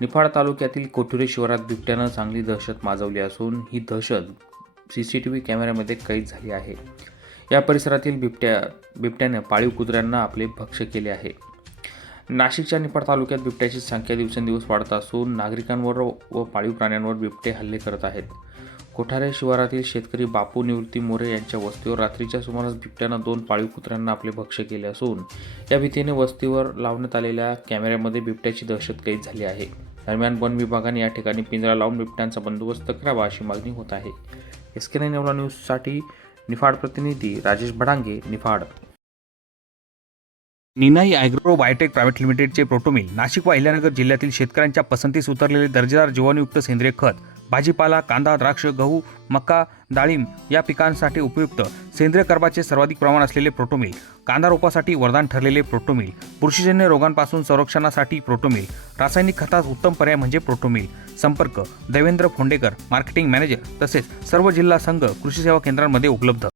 निफाड तालुक्यातील कोठुरे शिवारात बिबट्यानं चांगली दहशत माजवली असून ही दहशत सी सी टी व्ही कॅमेऱ्यामध्ये कैद झाली आहे. या परिसरातील बिबट्या बिबट्याने पाळीव कुत्र्यांना आपले भक्ष्य केले आहे. नाशिकच्या निफाड तालुक्यात बिबट्याची संख्या दिवसेंदिवस वाढत असून नागरिकांवर व पाळीव प्राण्यांवर बिबटे हल्ले करत आहेत. कोठारे शिवारातील शेतकरी बापू निवृत्ती मोरे यांच्या वस्तीवर रात्रीच्या सुमारास बिबट्यानं दोन पाळीव कुत्र्यांना आपले भक्ष्य केले असून या भीतीने वस्तीवर लावण्यात आलेल्या कॅमेऱ्यामध्ये बिबट्याची दहशत कैद झाली आहे. दरम्यान वन विभागाने या ठिकाणी पिंजरा लावून बिबट्यांचा बंदोबस्त करावा अशी मागणी होत आहे. एस के नेवला न्यूजसाठी निफाड प्रतिनिधी Rajesh Bhadange Niphad. Ninai agro biotech private लिमिटेडचे प्रोटोमिल नाशिक व अहिल्यानगर जिल्ह्यातील शेतकऱ्यांच्या पसंतीस उतरलेले दर्जेदार जीवाणुयुक्त सेंद्रिय खत भाजीपाला कांदा द्राक्ष गहू मका डाळिंब या पिकांसाठी उपयुक्त सेंद्रिय कर्बाचे सर्वाधिक प्रमाण असलेले प्रोटोमिल कांदा रोपासाठी वरदान ठरलेले प्रोटोमिल बुरशीजन्य रोगांपासून संरक्षणासाठी प्रोटोमिल. रासायनिक खतास उत्तम पर्याय म्हणजे प्रोटोमिल. संपर्क. देवेंद्र फोंडेकर मार्केटिंग मॅनेजर तसेच सर्व जिल्हा संघ कृषी सेवा केंद्रांमध्ये उपलब्ध.